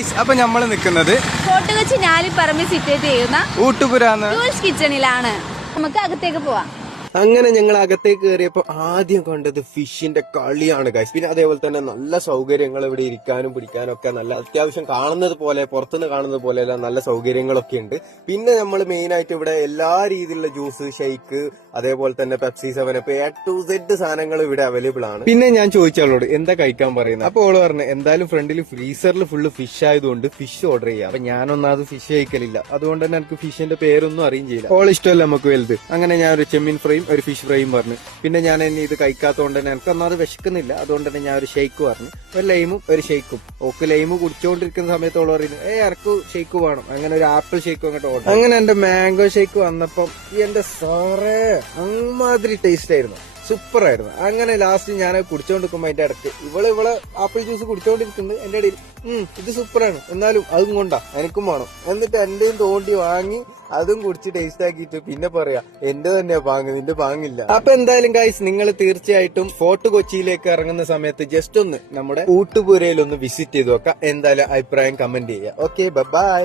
Guys, അപ്പൊ നമ്മള് നിക്കുന്നത് ഫോർട്ട് കൊച്ചി ഞാലിപ്പറമ്പിൽ സിറ്റുവേറ്റ് ചെയ്യുന്ന ഊട്ടുപുരാന്ന് ടൂൾസ് കിച്ചണിലാണ്. നമുക്ക് അകത്തേക്ക് പോവാം. അങ്ങനെ ഞങ്ങൾ അകത്തേക്ക് കയറിയപ്പോ ആദ്യം കണ്ടത് ഫിഷിന്റെ കളിയാണ് ഗൈസ്. പിന്നെ അതേപോലെ തന്നെ നല്ല സൗകര്യങ്ങൾ ഇവിടെ ഇരിക്കാനും പിടിക്കാനും ഒക്കെ നല്ല അത്യാവശ്യം കാണുന്നത് പോലെ പുറത്തുനിന്ന് കാണുന്നത് പോലെ എല്ലാം നല്ല സൗകര്യങ്ങളൊക്കെ ഉണ്ട്. പിന്നെ നമ്മൾ മെയിൻ ആയിട്ട് ഇവിടെ എല്ലാ രീതിയിലുള്ള ജ്യൂസ്, ഷെയ്ക്ക്, അതേപോലെ തന്നെ Pepsi, 7up A to Z സാധനങ്ങൾ ഇവിടെ അവൈലബിൾ ആണ്. പിന്നെ ഞാൻ ചോദിച്ചവളോട് എന്താ കഴിക്കാൻ പറയുന്നത്. അപ്പോൾ ഓള് പറഞ്ഞു എന്തായാലും ഫ്രണ്ടിൽ ഫ്രീസറിൽ ഫുള്ള് ഫിഷ് ആയതുകൊണ്ട് ഫിഷ് ഓർഡർ ചെയ്യാം. അപ്പൊ ഞാനൊന്നും ഫിഷ് കഴിക്കലില്ല, അതുകൊണ്ട് തന്നെ എനിക്ക് ഫിഷിന്റെ പേരൊന്നും അറിയും ചെയ്യില്ല. ഓൾ ഇഷ്ടമല്ല നമുക്ക് വലുത്. അങ്ങനെ ഞാൻ ഒരു ചെമ്മീൻ ഫ്രൈ ഒരു ഫിഷ് ഫ്രൈയും പറഞ്ഞു. പിന്നെ ഞാൻ ഇനി ഇത് കഴിക്കാത്തതുകൊണ്ട് തന്നെ എനിക്കൊന്നും വിശക്കുന്നില്ല, അതുകൊണ്ട് തന്നെ ഞാൻ ഒരു ഷെയ്ക്ക് പറഞ്ഞു. ഒരു ലൈമും ഒരു ഷെയ്ക്കും. ഓക്ക് ലൈമ് കുടിച്ചോണ്ടിരിക്കുന്ന സമയത്തോളം പറയുന്നത് ഇറക്കു ഷെയ്ക്ക് വേണം. അങ്ങനെ ഒരു ആപ്പിൾ ഷെയ്ക്കും അങ്ങോട്ട് ഓർഡർ. അങ്ങനെ എന്റെ മാംഗോ ഷെയ്ക്ക് വന്നപ്പം എന്റെ സാറേ അമ്മാതിരി ടേസ്റ്റ് ആയിരുന്നു, സൂപ്പർ ആയിരുന്നു. അങ്ങനെ ലാസ്റ്റ് ഞാൻ കുടിച്ചോണ്ടിരിക്കുമ്പോ അതിന്റെ ഇടയ്ക്ക് ഇവള് ആപ്പിൾ ജ്യൂസ് കുടിച്ചോണ്ടിരിക്കുന്നത് എന്റെ ഇടയിൽ ഇത് സൂപ്പറാണ്, എന്നാലും അതും കൊണ്ടാ എനിക്കും വേണം. എന്നിട്ട് എന്റെയും തോണ്ടി വാങ്ങി അതും കുടിച്ച് ടേസ്റ്റ് ആക്കിയിട്ട് പിന്നെ പറയാ എന്റെ തന്നെയാ പാങ്ങ്, നിന്റെ പാങ്ങില്ല. അപ്പൊ എന്തായാലും ഗൈസ്, നിങ്ങൾ തീർച്ചയായിട്ടും ഫോർട്ട് കൊച്ചിയിലേക്ക് ഇറങ്ങുന്ന സമയത്ത് ജസ്റ്റ് ഒന്ന് നമ്മുടെ ഊട്ടുപുരയിൽ ഒന്ന് വിസിറ്റ് ചെയ്ത് നോക്കാം. എന്തായാലും അഭിപ്രായം കമന്റ് ചെയ്യാം. Okay, by.